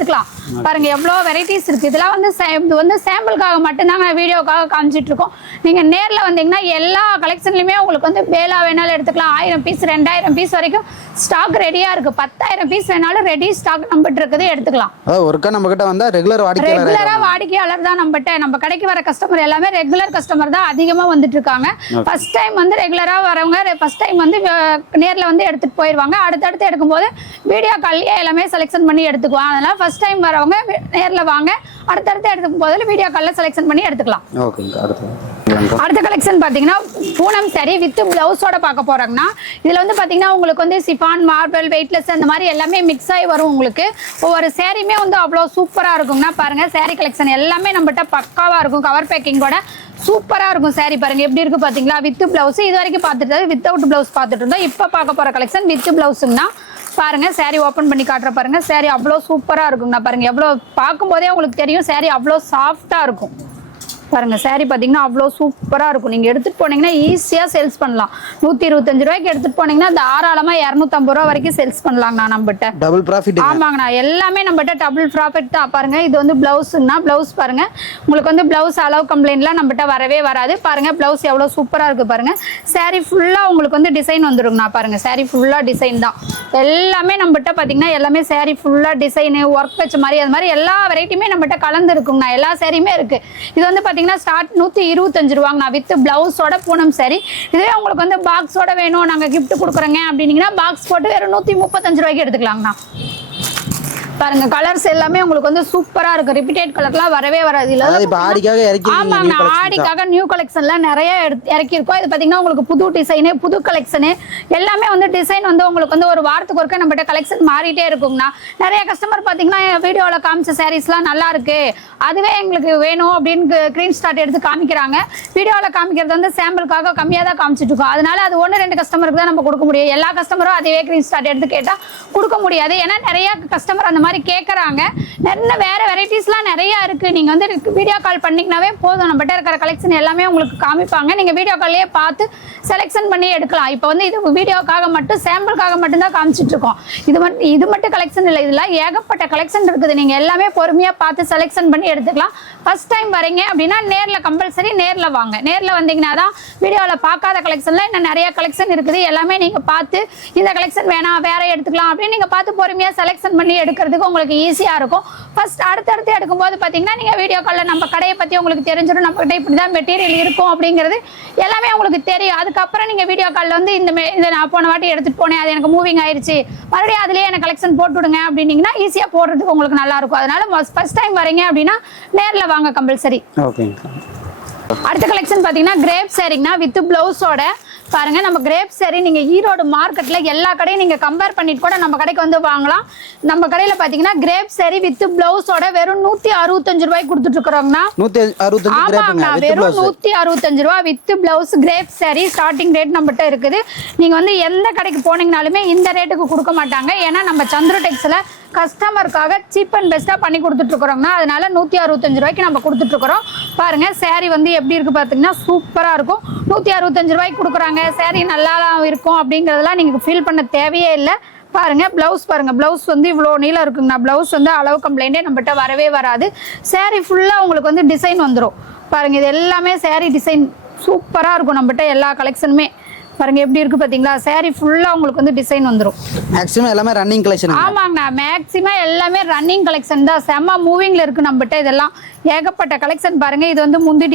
பாருங்க எவ்வளவு வெரைட்டிஸ் இருக்கு. இதெல்லாம் வந்து இது வந்து சாம்பிளுக்காக மட்டும்தாங்க, வீடியோக்காக காமிச்சிட்டு இருக்கோம். நீங்க நேர்ல வந்தீங்கன்னா எல்லா கலெக்ஷன்லயுமே உங்களுக்கு வந்து பேலா வேணாலும் எடுத்துக்கலாம். 1000 பீஸ் 2000 பீஸ் வரைக்கும் ஸ்டாக் ரெடியா இருக்கு. 10,000 பீஸ் வேணாலும் ரெடி ஸ்டாக் நம்மகிட்ட இருக்குது, எடுத்துக்கலாம். ஒருக்கா நம்ம கிட்ட வந்தா ரெகுலரா வாடிக்கையாளர் தான் நம்மகிட்ட. நம்ம கடைக்கு வர கஸ்டமர் எல்லாமே ரெகுலர் கஸ்டமர் தான் அதிகமா வந்துட்டு இருக்காங்க. ஃபர்ஸ்ட் டைம் வந்து ரெகுலரா வரவங்க ஃபர்ஸ்ட் டைம் வந்து நேர்ல வந்து எடுத்துட்டு போயிருவாங்க. அடுத்தடுத்து எடுக்கும்போது வீடியோ கால்லயே எல்லாமே செலக்ஷன் பண்ணி எடுத்துக்குவாங்க. அதனால ஃபர்ஸ்ட் டைம் வரவங்க நேர்ல வாங்க, அடுத்தடுத்து எடுக்கும் போது வீடியோ கால்ல செலக்ஷன் பண்ணி எடுத்துக்கலாம். அடுத்த கலெக்ஷன் பாத்தீங்கன்னா பூனம் சாரி வித் பிளவுஸோட பார்க்க போறாங்கன்னா, இதுல வந்து பாத்தீங்கன்னா உங்களுக்கு வந்து சிஃபான், மார்பிள், வெயிட்லெஸ் அந்த மாதிரி எல்லாமே மிக்ஸ் ஆகி வரும். உங்களுக்கு ஒவ்வொரு சேரீமே வந்து அவ்வளவு சூப்பரா இருக்கும்னா பாருங்க, சாரி கலெக்ஷன் எல்லாமே நம்மகிட்ட பக்காவா இருக்கும். கவர் பேக்கிங்கோட சூப்பரா இருக்கும். சாரி பாருங்க எப்படி இருக்கு பாத்தீங்களா? With blouse. இது வரைக்கும் பார்த்துட்டு வித்தவுட் பிளவுஸ் பார்த்துட்டு இருந்தோம். இப்ப பார்க்க போற கலெக்ஷன் வித் பிளவுஸ்னா பாருங்க, சாரி ஓபன் பண்ணி காட்டுற பாருங்க. சாரி அவ்வளோ சூப்பரா இருக்குங்கண்ணா. பாருங்க எவ்வளவு பார்க்கும் போதே உங்களுக்கு தெரியும் சாரி அவ்வளோ சாஃப்டா இருக்கும். பாருங்க சாரி பாத்தீங்கன்னா அவ்வளோ சூப்பரா இருக்கும். நீங்க எடுத்துட்டு போனீங்கன்னா ஈஸியா சேல்ஸ் பண்ணலாம். 125 ரூபாய்க்கு எடுத்துட்டு போனீங்கன்னா தாராளமா 250 ரூபாய் வரைக்கும் சேல்ஸ் பண்ணலாங்கண்ணா. நம்மகிட்ட டபுள் ப்ராஃபிட். ஆமாங்கண்ணா, எல்லாமே நம்மகிட்ட டபுள் ப்ராஃபிட் தான். பாருங்க இது வந்து பிளவுஸ்னா பிளவுஸ் பாருங்க, உங்களுக்கு வந்து பிளவுஸ் அளவு கம்ப்ளைண்ட்லாம் நம்மகிட்ட வரவே வராது. பாருங்க பிளவுஸ் எவ்வளவு சூப்பரா இருக்கு பாருங்க. சாரி ஃபுல்லா உங்களுக்கு வந்து டிசைன் வந்துருங்கண்ணா. பாருங்க சாரி ஃபுல்லா டிசைன் தான். எல்லாமே நம்மகிட்ட பாத்தீங்கன்னா எல்லாமே சாரி ஃபுல்லா டிசைன் ஒர்க் வச்ச மாதிரி அது மாதிரி எல்லா வெரைட்டியுமே நம்மகிட்ட கலந்து இருக்குங்கண்ணா. எல்லா சாரியுமே இருக்கு. இது வந்து ஸ்டார்ட் 125 ரூபாங்கண்ணா வித் பிளவுஸோட பூனம் சாரி. இதுவே உங்களுக்கு வந்து பாக்ஸோட வேணும், நாங்க கிஃப்ட் கொடுக்குறோங்க அப்படின்னீங்கன்னா பாக்ஸ் போட்டு வெறும் 135 ரூபாய்க்கு எடுத்துக்கலாங்கண்ணா. பாருங்க கலர்ஸ் எல்லாமே உங்களுக்கு வந்து சூப்பரா இருக்கு. ரிப்பீட்டட் கலர்லாம் வரவே வராது. இல்ல ஆமாங்க, ஆடிக்காக நியூ கலெக்ஷன்லாம் நிறைய இறக்கி இருக்கோம். இது பாத்தீங்கன்னா உங்களுக்கு புது டிசைனு, புது கலெக்ஷனு எல்லாமே வந்து டிசைன் வந்து உங்களுக்கு வந்து ஒரு வாரத்துக்கு ஒருக்க நம்மகிட்ட கலெக்ஷன் மாறிட்டே இருக்குங்கண்ணா. நிறைய கஸ்டமர் பாத்தீங்கன்னா வீடியோல காமிச்ச சாரீஸ்லாம் நல்லா இருக்கு, அதுவே எங்களுக்கு வேணும் அப்படின்னு ஸ்கிரீன் ஷாட் எடுத்து காமிக்கிறாங்க. வீடியோல காமிக்கிறது வந்து சாம்பிளுக்காக கம்மியா தான் காமிச்சிட்டு இருக்கோம். அதனால அது 1-2 கஸ்டமருக்கு தான் நம்ம கொடுக்க முடியும். எல்லா கஸ்டமரும் அதே ஸ்கிரீன் ஷாட் எடுத்து கேட்டா கொடுக்க முடியாது. ஏன்னா நிறைய கஸ்டமர் அந்த மாதிரி கேக்குறாங்க. நிறைய வேற வெரைட்டிஸ்லாம் நிறைய இருக்கு. நீங்க வந்து வீடியோ கால் பண்ணீங்கன்னாவே போதும், நம்மகிட்ட இருக்கிற கலெக்ஷன் எல்லாமே உங்களுக்கு காமிப்பாங்க. நீங்க வீடியோ கால்லயே பார்த்து செலக்ஷன் பண்ணி எடுக்கலாம். இப்போ வந்து இது வீடியோக்காக மட்டும் சாம்பிளுக்காக மட்டும் தான் காமிச்சிட்டு இருக்கோம். இது மட்டும் கலெக்ஷன் இல்லை, இதுல ஏகப்பட்ட கலெக்ஷன் இருக்குது. நீங்க எல்லாமே பொறுமையா பார்த்து செலக்ஷன் பண்ணி எடுத்துக்கலாம். ஃபர்ஸ்ட் டைம் வரீங்க அப்படின்னா நேர்ல கம்பல்சரி நேர்ல வாங்க. நேர்ல வந்தீங்கன்னா தான் வீடியோல பார்க்காத கலெக்ஷன்ல இன்னும் நிறைய கலெக்ஷன் இருக்குது. எல்லாமே நீங்க பார்த்து இந்த கலெக்ஷன் வேணாம் வேற எடுத்துக்கலாம் அப்படின்னு நீங்க பார்த்து பொறுமையா செலக்ஷன் பண்ணி எடுக்கிறதுக்கு உங்களுக்கு ஈஸியா இருக்கும். ஃபர்ஸ்ட் அடுத்தடுத்து எடுக்கும்போது பாத்தீங்கன்னா நீங்க வீடியோ கால்ல நம்ம கடையை பத்தி உங்களுக்கு தெரிஞ்சிடும், நம்ம கிட்ட இப்படிதான் மெட்டீரியல் இருக்கும் அப்படிங்கிறது எல்லாமே உங்களுக்கு தெரியும். அதுக்கப்புறம் நீங்க வீடியோ கால்ல வந்து இந்த நான் போன வாட்டி எடுத்துட்டு போனேன், அது எனக்கு மூவிங் ஆயிருச்சு, மறுபடியும் அதுலயே எனக்கு கலெக்ஷன் போட்டு விடுங்க அப்படின்னீங்கன்னா ஈஸியா போடுறதுக்கு உங்களுக்கு நல்லா இருக்கும். அதனால ஃபர்ஸ்ட் டைம் வரீங்க அப்படின்னா நேர்ல வாங்க கம்பல்சரி. அடுத்த கலெக்ஷன் பாத்தீங்கன்னா கிரேப் சாரிங்கனா வித் பிளவுஸோட. பாருங்க நம்ம கிரேப் சாரி நீங்க ஈரோடு மார்க்கெட்ல எல்லா கடையும் நீங்க கம்பேர் பண்ணிட்டு கூட நம்ம கடைக்கு வந்து வாங்கலாம். நம்ம கடையில பாத்தீங்கன்னா கிரேப் சாரி வித் பிளவுஸோட வெறும் 165 ரூபாய்க்கு கொடுத்துட்டு இருக்கோம்னா. ஆமாங்க, வெறும் 165 ரூபாய் with blouse crepe sari starting rate நம்மகிட்ட இருக்குது. நீங்க வந்து எந்த கடைக்கு போனீங்கனாலுமே இந்த ரேட்டுக்கு கொடுக்க மாட்டாங்க. ஏன்னா நம்ம சந்திர டெக்ஸ்ல கஸ்டமருக்காக சீப் அண்ட் பெஸ்டா பண்ணி கொடுத்துட்டு இருக்கிறோம்னா, அதனால 165 ரூபாய்க்கு நம்ம கொடுத்துட்டு இருக்கிறோம். பாருங்க சாரி வந்து எப்படி இருக்கு பாத்தீங்கன்னா சூப்பரா இருக்கும். 165 ரூபாய்க்கு கொடுக்குறாங்க, சாரி நல்லா இருக்கும் அப்படிங்கறதெல்லாம் நீங்க ஃபீல் பண்ண தேவையே இல்லை. பாருங்க பிளவுஸ் பாருங்க, பிளவுஸ் வந்து இவ்வளவு நீளம் இருக்குங்கண்ணா. பிளவுஸ் வந்து அளவு கம்ப்ளைண்டே நம்மகிட்ட வரவே வராது. சாரி ஃபுல்லா உங்களுக்கு வந்து டிசைன் வந்துடும். பாருங்க இது எல்லாமே சாரி டிசைன் சூப்பரா இருக்கும். நம்மகிட்ட எல்லா கலெக்ஷனுமே பாருங்க எப்படி இருக்கு பாத்தீங்களா. சாரி ஃபுல்லா உங்களுக்கு வந்து டிசைன் வந்துரும். மேக்ஸिमम எல்லாமே ரன்னிங் கலெக்ஷன். ஆமாங்கண்ணா, மேக்ஸிமம் எல்லாமே ரன்னிங் கலெக்ஷன் தான். செம்ம மூவிங்ல இருக்கு நம்மகிட்ட. இதெல்லாம் ஏகப்பட்ட கலெக்ஷன். பாருங்க இது வந்து முந்தி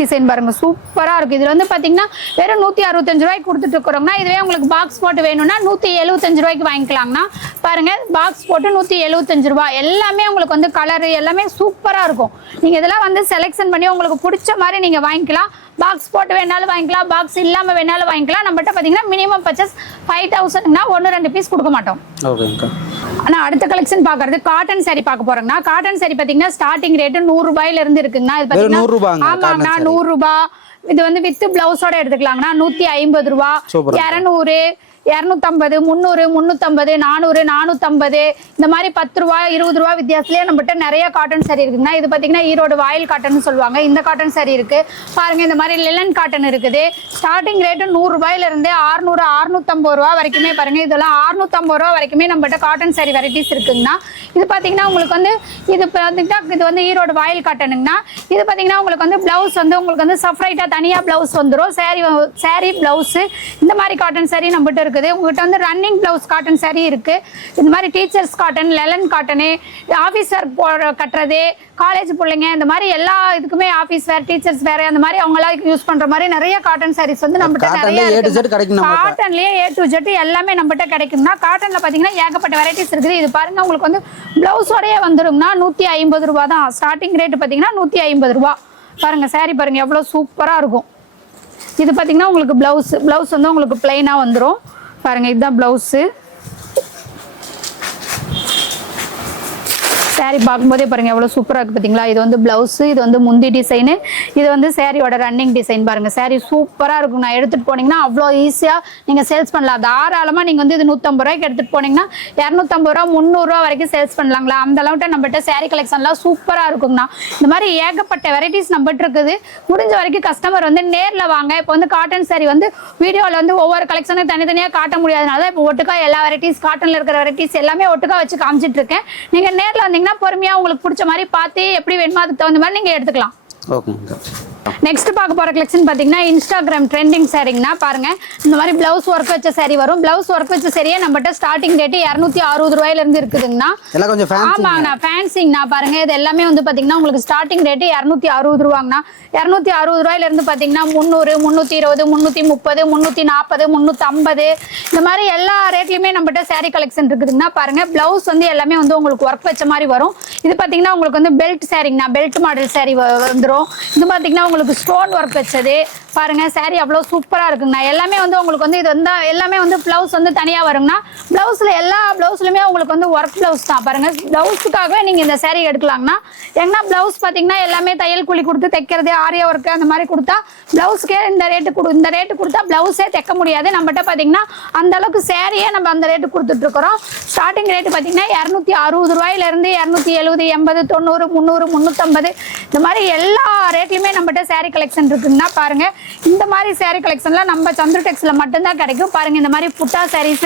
டிசைன் பாருங்க சூப்பரா இருக்கு. இதுல வந்து பாத்தீங்கன்னா வெறும் 165 ரூபாய்க்கு கொடுத்துட்டு இருக்கிறோம்னா, இதுவே உங்களுக்கு பாக்ஸ் போட்டு வேணும்னா 175 ரூபாய்க்கு வாங்கிக்கலாங்கண்ணா. பாருங்க பாக்ஸ் போட்டு 175 ரூபாய். எல்லாமே உங்களுக்கு வந்து கலர் எல்லாமே சூப்பரா இருக்கும். நீங்க இதெல்லாம் வந்து செலக்ஷன் பண்ணி உங்களுக்கு பிடிச்ச மாதிரி நீங்க வாங்கிக்கலாம். பாக்ஸ் போட்டு வேணாலும் வாங்கிக்கலாம், பாக்ஸ் இல்லாம வேணாலும் வாங்கிக்கலாம். நம்மகிட்ட பாத்தீங்கன்னா மினிமம் பர்ச்சேஸ் 5000னா 1-2 பீஸ் கொடுக்க மாட்டோம். ஆனா அடுத்த கலெக்ஷன் பாக்குறது காட்டன் saree பார்க்க போறோம்னா காட்டன் saree பாத்தீங்கன்னா ஸ்டார்டிங் ரேட் 100 ரூபாயில இருந்து இருக்குங்கண்ணா. இது பாத்தீங்கன்னா ஆமாங்கண்ணா 100 ரூபாய். இது வந்து வித் பிளவுஸோட எடுத்துக்கலாங்கண்ணா 150 ரூபாய், 200, 250, 300, 350, 400, 450 இந்த மாதிரி 10 ரூபாய் 20 ரூபாய் வித்தியாசத்துலயே நம்மகிட்ட நிறைய காட்டன் saree இருக்குங்கண்ணா. இது பாத்தீங்கன்னா ஈரோடு வாயில் காட்டன் சொல்லுவாங்க. இந்த காட்டன் saree இருக்கு பாருங்க. இந்த மாதிரி லிலன் காட்டன் இருக்குது. ஸ்டார்டிங் ரேட் 100 ரூபாயில இருந்தே 600, 650 ரூபாய் வரைக்குமே பாருங்க. இதெல்லாம் 650 ரூபாய் வரைக்குமே நம்மகிட்ட காட்டன் saree வெரைட்டிஸ் இருக்குங்கண்ணா. இது பாத்தீங்கன்னா உங்களுக்கு வந்து இது பாத்தீங்கன்னா இது வந்து ஈரோடு வாயில் காட்டனுங்கண்ணா. இது பாத்தீங்கன்னா உங்களுக்கு வந்து பிளவுஸ் வந்து உங்களுக்கு வந்து செப்பரேட்டா தனியா பிளவுஸ் வந்துரும். saree பிளவுஸ் இந்த மாதிரி காட்டன் saree நம்மகிட்ட இருக்குது. உங்ககிட்ட வந்து ரன்னிங் பிளவுஸ் காட்டன் saree இருக்கு. இந்த மாதிரி டீச்சர்ஸ் காட்டன், லெலன் காட்டனு, ஆபீசர் கட்டுறது, காலேஜ் பிள்ளைங்க இந்த மாதிரி எல்லா இதுக்குமே ஆபீஸ் வேர், டீச்சர்ஸ் வேர் அந்த மாதிரி அவங்களாம் யூஸ் பண்ற மாதிரி நிறைய காட்டன் sarees வந்து நம்மகிட்ட நிறைய இருக்கு. காட்டன்லயே A to Z எல்லாமே நம்மகிட்ட கிடைக்கும்னா. காட்டன்ல பாத்தீங்கன்னா ஏகப்பட்ட வெரைட்டிஸ் இருக்குது. இது பாருங்க உங்களுக்கு வந்து பிளவுஸோடயே வந்துரும்னா 150 ரூபாய் தான். ஸ்டார்டிங் ரேட் பாத்தீங்கன்னா 150 ரூபாய். பாருங்க saree பாருங்க எவ்வளவு சூப்பரா இருக்கும். இது பாத்தீங்கன்னா உங்களுக்கு பிளவுஸ் வந்து உங்களுக்கு பிளைனா வந்துரும். பாருங்க இதுதான் பிளவுஸ். saree பார்க்கும்போதே பாருங்க எவ்வளவு சூப்பரா இருக்கு பாத்தீங்களா. இது வந்து பிளவுஸ், இது வந்து முந்தி டிசைன், இது வந்து சாரியோட ரன்னிங் டிசைன். பாருங்க saree சூப்பரா இருக்கும். நான் எடுத்துட்டு போனீங்கன்னா அவ்வளோ ஈஸியா நீங்க சேல்ஸ் பண்ணலாம். தாராளமா நீங்க வந்து இது 150 ரூபாய்க்கு எடுத்துட்டு போனீங்கன்னா 250 ரூபா 300 ரூபா வரைக்கும் சேல்ஸ் பண்ணலாங்களா. அந்த அளவுக்கு நம்மகிட்ட saree கலெக்ஷன்லாம் சூப்பரா இருக்குங்கண்ணா. இந்த மாதிரி ஏகப்பட்ட வெரைட்டிஸ் நம்மகிட்ட இருக்குது. முடிஞ்ச வரைக்கும் கஸ்டமர் வந்து நேர்ல வாங்க. இப்போ வந்து காட்டன் saree வந்து வீடியோல வந்து ஒவ்வொரு கலெக்ஷனும் தனித்தனியா காட்ட முடியாதனால இப்போ ஒட்டுக்கா எல்லா வெரைட்டிஸ் காட்டன்ல இருக்கிற வெரைட்டிஸ் எல்லாமே ஒட்டுக்கா வச்சு காமிச்சிட்டு இருக்கேன். நீங்க நேர்ல வந்தீங்கன்னா பொறுமையா உங்களுக்கு பிடிச்ச மாதிரி பார்த்து எப்படி வேணுமோ அதுக்கு தகுந்த மாதிரி நீங்க எடுத்துக்கலாம். ஓகேங்க. நெக்ஸ்ட் பார்க்க போற கலெக்ஷன் பாத்தீங்கன்னா இன்ஸ்டாகிராம் ட்ரெண்டிங் சாரிங்கனா. பாருங்க இந்த மாதிரி பிளவுஸ் ஒர்க் வச்ச saree வரும். பிளவுஸ் ஒர்க் வச்ச சரியே நம்மகிட்ட ஸ்டார்டிங் ரேட் 260 ரூபாயில இருந்து இருக்குதுங்கண்ணா. எல்லாம் கொஞ்சம் ஃபேன்சி. ஆமாங்கண்ணா ஃபேன்சிங்கண்ணா. பாருங்க இது எல்லாமே வந்து பாத்தீங்கன்னா உங்களுக்கு ஸ்டார்டிங் ரேட் 260 ரூபாங்கண்ணா. 260 ரூபாயில இருந்து பாத்தீங்கன்னா 300, 320, 330, 340, 350 இந்த மாதிரி எல்லா ரேட்லயுமே நம்மகிட்ட saree கலெக்ஷன் இருக்குதுங்கண்ணா. பாருங்க பிளவுஸ் வந்து எல்லாமே வந்து உங்களுக்கு ஒர்க் வச்ச மாதிரி வரும். இது பாத்தீங்கன்னா உங்களுக்கு வந்து பெல்ட் சாரிங்கண்ணா. பெல்ட் மாடல் saree வந்துரும். இது பாத்தீங்கன்னா உங்களுக்கு ஸ்டோன் ஒர்க் வச்சது. பாருங்க saree அவ்வளவு சூப்பரா இருக்குங்கண்ணா. எல்லாமே வந்து உங்களுக்கு வந்து இது வந்து எல்லாமே வந்து பிளவுஸ் வந்து தனியா வருங்கண்ணா. பிளவுஸ்ல எல்லா பிளவுஸ்லயுமே உங்களுக்கு வந்து ஒர்க் பிளவுஸ் தான். பாருங்க பிளவுஸுக்காகவே நீங்க இந்த saree எடுக்கலாங்கண்ணா. ஏன்னா பிளவுஸ் பாத்தீங்கன்னா எல்லாமே தையல் கூலி கொடுத்து தைக்கிறது, ஆரியா ஒர்க் அந்த மாதிரி கொடுத்தா பிளவுஸ்க்கே இந்த ரேட்டு கொடுத்தா பிளவுஸே தைக்க முடியாது. நம்மகிட்ட பாத்தீங்கன்னா அந்த அளவுக்கு சாரியே நம்ம அந்த ரேட்டு கொடுத்துட்டு இருக்கிறோம். ஸ்டார்டிங் ரேட் பாத்தீங்கன்னா 260 ரூபாயில இருந்து 270, 80, 90, 300, 350 இந்த மாதிரி எல்லா ரேட்லயுமே நம்மகிட்ட saree கலெக்ஷன் இருக்குங்கன்னா. பாருங்க இந்த மாதிரி saree கலெக்ஷன்லாம் நம்ம சந்திர டெக்ஸ்ல மட்டும்தான் கிடைக்கும். பாருங்க இந்த மாதிரி புட்டா sarees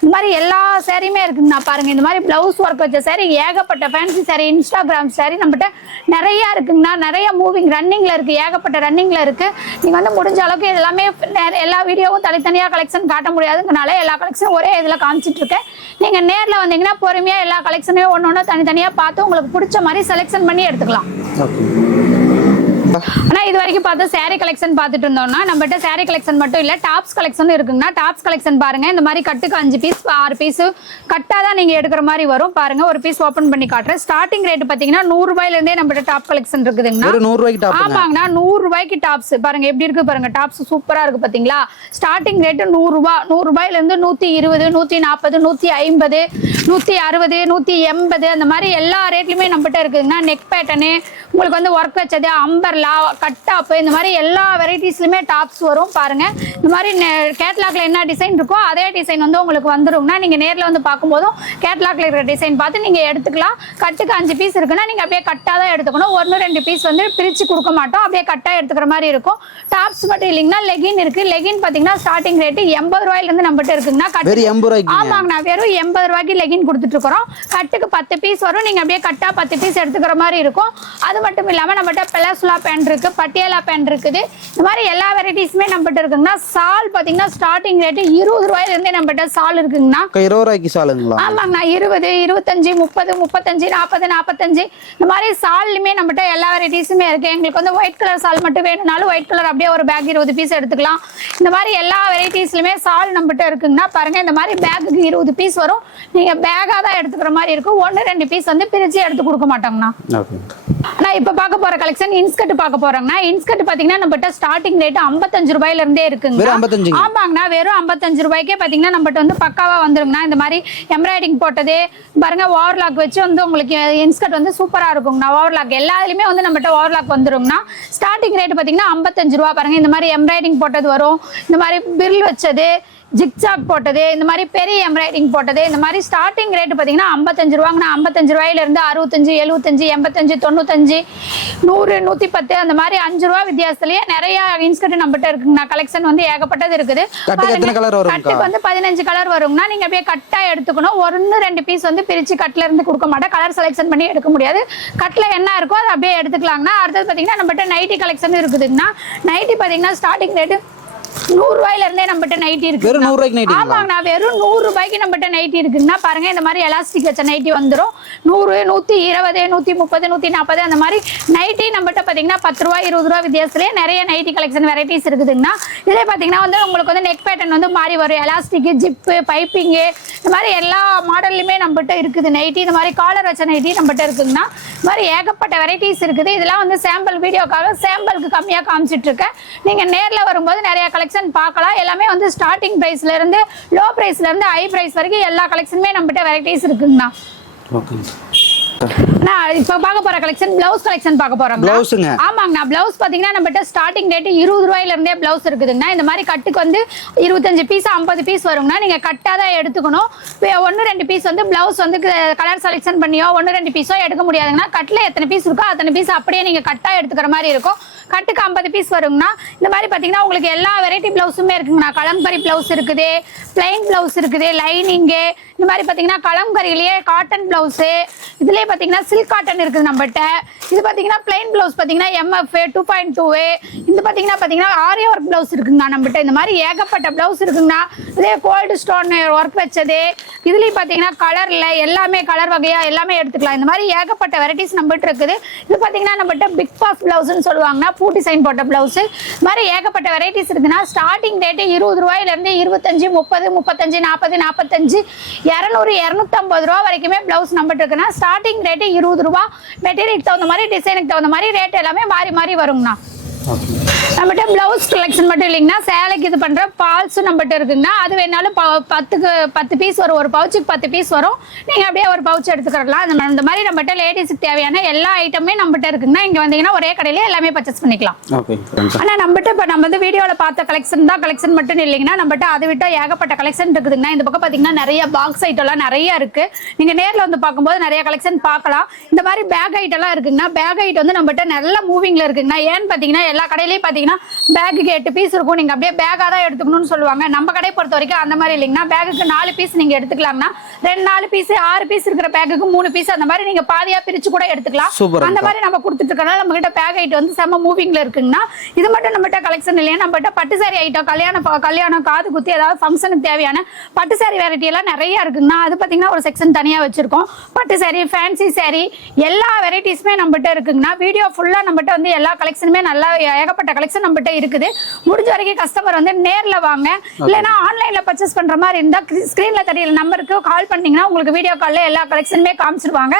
இந்த மாதிரி எல்லா சாரியுமே இருக்குங்கண்ணா. பாருங்க இந்த மாதிரி பிளவுஸ் ஒர்க் வச்ச saree ஏகப்பட்ட ஃபேன்சி saree, இன்ஸ்டாகிராம் saree நம்மகிட்ட நிறைய இருக்குங்கண்ணா. நிறைய மூவிங் ரன்னிங்ல இருக்கு, ஏகப்பட்ட ரன்னிங்ல இருக்கு. நீங்க வந்து முடிஞ்ச அளவுக்கு எல்லாமே எல்லா வீடியோவும் தனித்தனியா கலெக்ஷன் காட்ட முடியாதுங்கனால எல்லா கலெக்ஷனும் ஒரே இதுல காமிச்சிட்டு இருக்கேன். நீங்க நேர்ல வந்தீங்கன்னா பொறுமையா எல்லா கலெக்ஷனையும் ஒன்னொன்னு தனித்தனியா பார்த்து உங்களுக்கு பிடிச்ச மாதிரி செலெக்ஷன் பண்ணி எடுத்துக்கலாம். ஆனா இது வரைக்கும் பார்த்து saree கலெக்ஷன் பார்த்துட்டு இருந்தோம்னா நம்மகிட்ட saree கலெக்ஷன் மட்டும் இல்ல டாப்ஸ் கலெக்ஷன் இருக்குங்கண்ணா. டாப்ஸ் கலெக்ஷன் பாருங்க இந்த மாதிரி கட்டுக்கு 5 பீஸ் 6 பீஸ் கட்டாதான் நீங்க எடுக்கிற மாதிரி வரும். பாருங்க ஒரு பீஸ் ஓபன் பண்ணி காட்டுறேன். ஸ்டார்டிங் ரேட் பாத்தீங்கன்னா 100 ரூபாயில இருந்தே நம்மகிட்ட டாப் கலெக்ஷன் இருக்குதுங்கண்ணா. 100 ரூபாய்க்கு டாப். ஆமாங்கண்ணா 100 ரூபாய்க்கு டாப்ஸ் பாருங்க எப்படி இருக்கு பாருங்க. டாப்ஸ் சூப்பரா இருக்கு பாத்தீங்களா. ஸ்டார்டிங் ரேட் 100 ரூபாய். 100 ரூபாயில இருந்து 120, 140, 150, 160, 180 அந்த மாதிரி எல்லா ரேட்லயுமே நம்மகிட்ட இருக்குதுங்கண்ணா. நெக் பேட்டர்னு உங்களுக்கு வந்து ஒர்க் வச்சது, அம்பர்லா, கட்டாப் இந்த மாதிரி எல்லா வெரைட்டிஸ்லயுமே டாப்ஸ் வரும். பாருங்க இந்த மாதிரி கேட்லாக்ல என்ன டிசைன் இருக்கோ அதே டிசைன் வந்து உங்களுக்கு வந்துரும்னா நீங்க நேர்ல வந்து பார்க்கும்போதும் கேட்லாக்ல இருக்கிற டிசைன் பார்த்து நீங்க எடுத்துக்கலாம். கட்டுக்கு 5 பீஸ் இருக்குன்னா நீங்க அப்படியே கட்டா தான் எடுத்துக்கணும். 1-2 பீஸ் வந்து பிரிச்சு கொடுக்க மாட்டோம். அப்படியே கட்டா எடுத்துக்கிற மாதிரி இருக்கும். டாப்ஸ் மட்டும் இல்லைங்கன்னா லெகின் இருக்கு. லெகின் பாத்தீங்கன்னா ஸ்டார்டிங் ரேட் 80 ரூபாயில இருந்து நம்மகிட்ட இருக்குங்கன்னா. ஆமாங்கண்ணா வெறும் 80 ரூபாய்க்கு லெகின் கொடுத்துட்டு இருக்கிறோம். கட்டுக்கு 10 பீஸ் வரும். நீங்க அப்படியே கட்டா 10 பீஸ் எடுத்துக்கிற மாதிரி இருக்கும். அது மட்டும் இல்லாம நம்மகிட்ட பெலாசுலா பேண்ட் இருக்கு, பட்டியாலா பேண்ட் இருக்குது. இந்த மாதிரி எல்லா வெரைட்டிஸுமே நம்மகிட்ட இருக்குங்கண்ணா. சால் பாத்தீங்கன்னா ஸ்டார்டிங் ரேட் 20 ரூபாயில இருந்தே நம்மகிட்ட சால் இருக்குங்கண்ணா. 20 ரூபாய்க்கு சாலுங்களா? ஆமாங்கண்ணா 20, 25, 30, 35, 40, 45 இந்த மாதிரி சால்லுமே நம்மகிட்ட எல்லா வெரைட்டிஸுமே இருக்கு. எங்களுக்கு வந்து ஒயிட் கலர் சால் மட்டும் வேணும்னாலும் ஒயிட் கலர் அப்படியே ஒரு பேக் 20 பீஸ் எடுத்துக்கலாம். இந்த மாதிரி எல்லா வெரைட்டிஸ்லயுமே சால் நம்மகிட்ட இருக்குங்கண்ணா. பாருங்க இந்த மாதிரி பேக்குக்கு 20 பீஸ் வரும். நீங்க பேக்கா தான் எடுத்துக்கிற மாதிரி இருக்கும். 1-2 பீஸ் வந்து பிரிச்சு எடுத்து கொடுக்க மாட்டோங்கண்ணா. ஆனா இப்ப பார்க்க போற கலெக்ஷன் இன்ஸ்கர்ட் பார்க்க போறோம். பாக்கலாங்கண்ணா. இன்ஸ்கர்ட் பாத்தீங்கன்னா நம்மகிட்ட ஸ்டார்டிங் ரேட் 55 ரூபாயில இருந்தே இருக்குங்க. ஆமாங்கண்ணா, வெறும் 55 ரூபாய்க்கே பாத்தீங்கன்னா நம்மகிட்ட வந்து பக்காவா வந்துருங்கண்ணா. இந்த மாதிரி எம்ப்ராய்டிங் போட்டது பாருங்க, ஓவர்லாக் வச்சு வந்து உங்களுக்கு இன்ஸ்கர்ட் வந்து சூப்பரா இருக்குங்கண்ணா. ஓவர்லாக் எல்லாத்துலயுமே வந்து நம்மகிட்ட ஓவர்லாக் வந்துருங்கண்ணா. ஸ்டார்டிங் ரேட் பாத்தீங்கன்னா 55 ரூபா. பாருங்க, இந்த மாதிரி எம்ப்ராய்டிங் போட்டது வரும், இந்த மாதிரி பிரில் வச்சது, ஜிக்ஜாக் போட்டது, இந்த மாதிரி பெரிய எம்ப்ராய்டிங் போட்டது, இந்த மாதிரி ஸ்டார்டிங் ரேட் பார்த்தீங்கன்னா 55 ரூபாங்கண்ணா. 55 ரூபாயிலிருந்து 65, 75, 85, 95, 100, 110 அந்த மாதிரி 5 ரூபா வித்தியாசத்துலயே நிறைய இன்ஸ்கர்ட் நம்மகிட்ட இருக்குங்கண்ணா. கலெக்ஷன் வந்து ஏகப்பட்டது இருக்குது. கட்டுக்கு வந்து 15 கலர் வருங்கண்ணா. நீங்க அப்படியே கட்டா எடுத்துக்கணும். 1-2 பீஸ் வந்து பிரிச்சு கட்ல இருந்து கொடுக்க மாட்டேன். கலர் செலெக்ஷன் பண்ணி எடுக்க முடியாது. கட்ல என்ன இருக்கோ அதை அப்படியே எடுத்துக்கலாங்கண்ணா. அடுத்தது பார்த்தீங்கன்னா நம்மகிட்ட நைட்டி கலெக்ஷன் இருக்குதுங்கண்ணா. நைட்டி பார்த்தீங்கன்னா ஸ்டார்டிங் ரேட்டு 100 ரூபாயில இருந்தே நம்மகிட்ட நைட்டி இருக்கு. வெறும் 100 ரூபாய்க்கு நைட்டி? ஆமாங்கண்ணா, வெறும் 100 ரூபாய்க்கு நம்மகிட்ட நைட்டி இருக்குன்னா பாருங்க. இந்த மாதிரி எலாஸ்டிக் வச்ச நைட்டி வந்துரும். 100, 120, 130, 140 அந்த மாதிரி நைட்டி நம்மகிட்ட பாத்தீங்கன்னா 10 ரூபாய் 20 ரூபாய் வித்தியாசத்துலயே நிறைய நைட்டி கலெக்ஷன் வெரைட்டிஸ் இருக்குதுங்கண்ணா. இதே பாத்தீங்கன்னா வந்து உங்களுக்கு வந்து நெக் பேட்டர்ன் வந்து மாறி வரும். எலாஸ்டிக், ஜிப்பு, பைப்பிங் இந்த மாதிரி எல்லா மாடல்லுமே நம்மகிட்ட இருக்குது நைட்டி. இந்த மாதிரி காலர் வச்ச நைட்டி நம்மகிட்ட இருக்குங்கண்ணா. இந்த மாதிரி ஏகப்பட்ட வெரைட்டிஸ் இருக்குது. இதெல்லாம் வந்து சாம்பிள் வீடியோக்காக சாம்பிளுக்கு கம்மியா காமிச்சிட்டு இருக்கேன். நீங்க நேர்ல வரும்போது நிறைய கலெக்ஷன் பார்க்கலாம். எல்லாமே வந்து ஸ்டார்டிங் பிரைஸ்ல இருந்து லோ பிரைஸ்ல இருந்து ஹை பிரைஸ் வரைக்கும் எல்லா கலெக்ஷனுமே நம்மகிட்ட வெரைட்டிஸ் இருக்குங்கண்ணா. ஓகே. நான் இப்ப பார்க்க போற கலெக்ஷன் பிளவுஸ் கலெக்ஷன் பார்க்க போறோம். ஆமாங்கண்ணா, பிளவுஸ் பாத்தீங்கன்னா நம்மகிட்ட ஸ்டார்டிங் ரேட் 20 ரூபாயில இருந்தே பிளவுஸ் இருக்குதுங்கண்ணா. இந்த மாதிரி கட்டுக்கு வந்து 25 பீஸ் 50 பீஸ் வருங்கண்ணா. நீங்க கட்டா தான் எடுத்துக்கணும். 1-2 பீஸ் வந்து பிளவுஸ் வந்து கலர் செலெக்ஷன் பண்ணியோ 1-2 பீஸோ எடுக்க முடியாதுங்கண்ணா. கட்ல எத்தனை பீஸ் இருக்கோ அத்தனை பீஸ் அப்படியே நீங்க கட்டா எடுத்துக்கிற மாதிரி இருக்கும். கட்டுக்கு 50 பீஸ் வருங்கண்ணா. இந்த மாதிரி பாத்தீங்கன்னா உங்களுக்கு எல்லா வெரைட்டி பிளவுஸுமே இருக்குங்கண்ணா. கலம்கரி பிளவுஸ் இருக்குது, பிளைன் பிளவுஸ் இருக்குது, லைனிங்கு, இந்த மாதிரி பாத்தீங்கன்னா கலம்கரியிலேயே காட்டன் பிளவுஸ், இதுலயே பாத்தீங்கன்னா சில்க் காட்டன் இருக்குது நம்மகிட்ட. இது பாத்தீங்கன்னா பிளைன் பிளவுஸ் பாத்தீங்கன்னா MF 2.2. இது பாத்தீங்கன்னா ஆரி ஒர்க் பிளவுஸ் இருக்குங்க நம்மகிட்ட. இந்த மாதிரி ஏகப்பட்ட பிளவுஸ் இருக்குங்கண்ணா. இதே கோல்டு ஸ்டோன் ஒர்க் வச்சது, இதுலயும் பாத்தீங்கன்னா கலர்ல எல்லாமே கலர் வகையா எல்லாமே எடுத்துக்கலாம். இந்த மாதிரி ஏகப்பட்ட வெரைட்டிஸ் நம்மகிட்ட இருக்குது. இது பாத்தீங்கன்னா நம்மகிட்ட பிக் பாஸ் பிளவுஸ்ன்னு சொல்லுவாங்கன்னா, பூ டிசைன் போட்ட பிளவுஸ். இந்த மாதிரி ஏகப்பட்ட வெரைட்டிஸ் இருக்குன்னா ஸ்டார்டிங் ரேட் 20 ரூபாயில இருந்து 25, 30, 35, 40, 45, 200, 250 ரூபா வரைக்குமே பிளவுஸ் நம்மகிட்ட இருக்குன்னா. ஸ்டார்டிங் ரேட் 20 ரூபா. மெட்டீரியலுக்கு தகுந்த மாதிரி டிசைனுக்கு தகுந்த மாதிரி ரேட் எல்லாமே மாறி மாறி வருங்கண்ணா. நம்மகிட்ட பிளவுஸ் கலெக்ஷன் மட்டும் இல்லைங்கன்னா சேலைக்கு இது பண்ற பால்ஸ் நம்மகிட்ட இருக்குங்கன்னா. அது வேணாலும் 10 பீஸ் வரும். ஒரு பவுச்சுக்கு 10 பீஸ் வரும். நீங்க அப்படியே ஒரு பவுச் எடுத்துக்கலாம். இந்த மாதிரி நம்மகிட்ட லேடிஸுக்கு தேவையான எல்லா ஐட்டமே நம்மகிட்ட இருக்குங்கன்னா. இங்க வந்தீங்கன்னா ஒரே கடையில எல்லாமே பர்ச்சேஸ் பண்ணிக்கலாம். ஆனா நம்மகிட்ட இப்ப நம்ம வந்து வீடியோல பார்த்த கலெக்ஷன் தான் கலெக்ஷன் மட்டும் இல்லைங்கன்னா நம்மகிட்ட அதை விட்டா ஏகப்பட்ட கலெக்ஷன் இருக்குதுங்கன்னா. இந்த பக்கம் பாத்தீங்கன்னா நிறைய பாக்ஸ் ஐட்டம் எல்லாம் நிறைய இருக்கு. நீங்க நேர்ல வந்து பார்க்கும்போது நிறைய கலெக்ஷன் பார்க்கலாம். இந்த மாதிரி பேக் ஐட்டம் எல்லாம் இருக்குங்கன்னா. பேக் ஐட்டம் வந்து நம்மகிட்ட நல்ல மூவிங்ல இருக்குங்கன்னா. ஏன்னு பாத்தீங்கன்னா எல்லா கடையிலயும் பாத்தீங்கன்னா பேக்குக்கு 8 பீஸ் இருக்கும். நீங்க அப்படியே பேக்கா தான் எடுத்துக்கணும்னு சொல்லுவாங்க. நம்ம கடை பொறுத்த வரைக்கும் அந்த மாதிரி இல்லைங்கன்னா பேக்குக்கு 4 பீஸ் நீங்க எடுத்துக்கலாம்னா 4 பீஸ் 6 பீஸ் இருக்கிற பேக்குக்கு 3 பீஸ் அந்த மாதிரி நீங்க பாதியா பிரிச்சு கூட எடுத்துக்கலாம். அந்த மாதிரி நம்ம கொடுத்துட்டு இருக்கனால நம்ம கிட்ட பேக் ஐட்டம் வந்து செம்ம மூவிங்ல இருக்குங்கன்னா. இது மட்டும் நம்மகிட்ட கலெக்ஷன் இல்லையா, நம்மகிட்ட பட்டு சாரி ஐட்டம் கல்யாணம் காது குத்தி ஏதாவது ஃபங்க்ஷனுக்கு தேவையான பட்டு சாரி வெரைட்டி எல்லாம் நிறைய இருக்குங்கன்னா. அது பாத்தீங்கன்னா ஒரு செக்ஷன் தனியா வச்சிருக்கோம். பட்டு சாரி, ஃபேன்சி சாரி எல்லா வெரைட்டிஸுமே நம்மகிட்ட இருக்குங்கன்னா. வீடியோ ஃபுல்லா நம்மகிட்ட வந்து எல்லா கலெக்ஷனுமே நல்லா ஏகப்பட்ட கலெக்ஷன் நம்மகிட்ட இருக்குது. முடிஞ்ச வரைக்கும் கஸ்டமர் வந்து நேர்ல வாங்க. இல்லைன்னா ஆன்லைன்ல பர்ச்சேஸ் பண்ற மாதிரி இருந்தா ஸ்கிரீன்ல தெரியல நம்பருக்கு கால் பண்ணீங்கன்னா உங்களுக்கு வீடியோ கால்ல எல்லா கலெக்ஷனுமே காமிச்சிருவாங்க.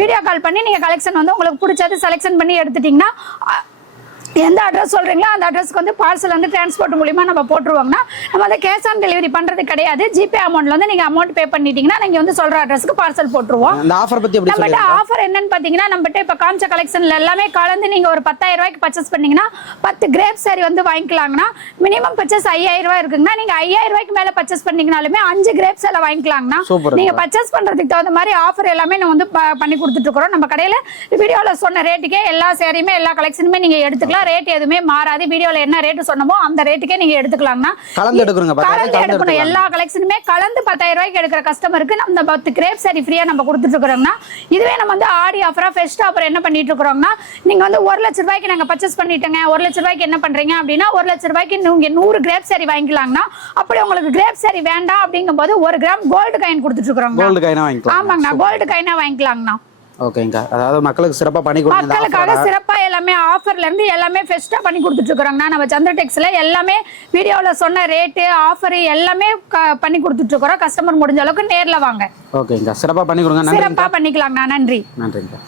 வீடியோ கால் பண்ணி நீங்க கலெக்ஷன் வந்து உங்களுக்கு பிடிச்சது செலக்ஷன் பண்ணி எடுத்துட்டீங்கன்னா எந்த அட்ரஸ் சொல்றீங்களோ அந்த அட்ரஸ்க்கு வந்து பார்சல் வந்து டிரான்ஸ்போர்ட் மூலமா நம்ம போட்டுருவாங்கன்னா. நம்ம வந்து கேஷ் ஆன் டெலிவரி பண்றது கிடையாது. ஜிபே அமௌண்ட்ல வந்து நீங்க அமௌண்ட் பே பண்ணிட்டீங்கன்னா நீங்க வந்து சொல்ற அட்ரஸ்க்கு பார்சல் போட்டுருவோம். இந்த ஆஃபர் பத்தி எப்படி சொல்றீங்க? நம்ம ஆஃபர் என்னன்னு பாத்தீங்கன்னா நம்மகிட்ட இப்ப காமிச்ச கலெக்ஷன்ல எல்லாமே கலந்து நீங்க ஒரு 10,000 ரூபாய்க்கு பர்ச்சேஸ் பண்ணீங்கன்னா 10 கிரேப் சாரி வந்து வாங்கிக்கலாங்கன்னா. மினிமம் பர்ச்சேஸ் 5,000 ரூபாய் இருக்குங்கன்னா. நீங்க 5,000 ரூபாய்க்கு மேல பர்ச்சேஸ் பண்ணீங்கனாலுமே 5 கிரேப் சாரி வாங்கிக்கலாங்கன்னா. நீங்க பர்ச்சேஸ் பண்றதுக்கு தகுந்த மாதிரி ஆஃபர் எல்லாமே நம்ம வந்து பண்ணி கொடுத்துட்டு இருக்கோம். நம்ம கடையில வீடியோல சொன்ன ரேட்டுக்கே எல்லா சாரியுமே எல்லா கலெக்ஷனுமே நீங்க எடுத்துக்கலாம். ரேட் எதுவுமே மாறாது. வீடியோல என்ன ரேட் சொன்னமோ அந்த ரேட்டுக்கே நீங்க எடுத்துக்கலாம்னா. கலந்து எடுக்கணும். எல்லா கலெக்ஷனுமே கலந்து 10,000 ரூபாய்க்கு எடுக்கிற கஸ்டமருக்கு நம்ம 10 கிரேப் சாரி ஃப்ரீயா நம்ம கொடுத்துட்டு இருக்கோம்னா. இதுவே நம்ம வந்து ஆடி ஆஃபரா ஃபெஸ்ட் ஆஃபர் என்ன பண்ணிட்டு இருக்கோம்னா, நீங்க வந்து 1 லட்சம் ரூபாய்க்கு நாங்க பர்ச்சேஸ் பண்ணிட்டோங்க. 1 லட்சம் ரூபாய்க்கு என்ன பண்றீங்க அப்படின்னா 1 லட்சம் ரூபாய்க்கு நீங்க 100 கிரேப் சாரி வாங்கிக்கலாம்னா. அப்படி உங்களுக்கு கிரேப் சாரி வேண்டாம் அப்படிங்கும்போது 1 கிராம் கோல்டு காயின் கொடுத்துட்டு இருக்கோம். கோல்டு காயினா வாங்கிக்கலாம். ஆமாங்கண்ணா, கோல்டு காயினா வாங்கிக்கலாம்னா. ஓகேங்க. அதாவது மக்களுக்கு சிறப்பா பண்ணி கொடுங்க. மக்களுக்காக சிறப்பா எல்லாமே ஆஃபர்ல இருந்து எல்லாமே ஃபெஸ்டா பண்ணி கொடுத்துட்டு இருக்கோம்னா. நம்ம சந்திரடெக்ஸ்ல எல்லாமே வீடியோல சொன்ன ரேட் ஆஃபர் எல்லாமே பண்ணி கொடுத்துட்டு இருக்கோம். கஸ்டமர் முடிஞ்ச அளவுக்கு நேர்ல வாங்க. ஓகேங்க. சிறப்பா பண்ணி கொடுங்க. சிறப்பா பண்ணிக்கலாம்ண்ணா. நன்றி. நன்றிங்க.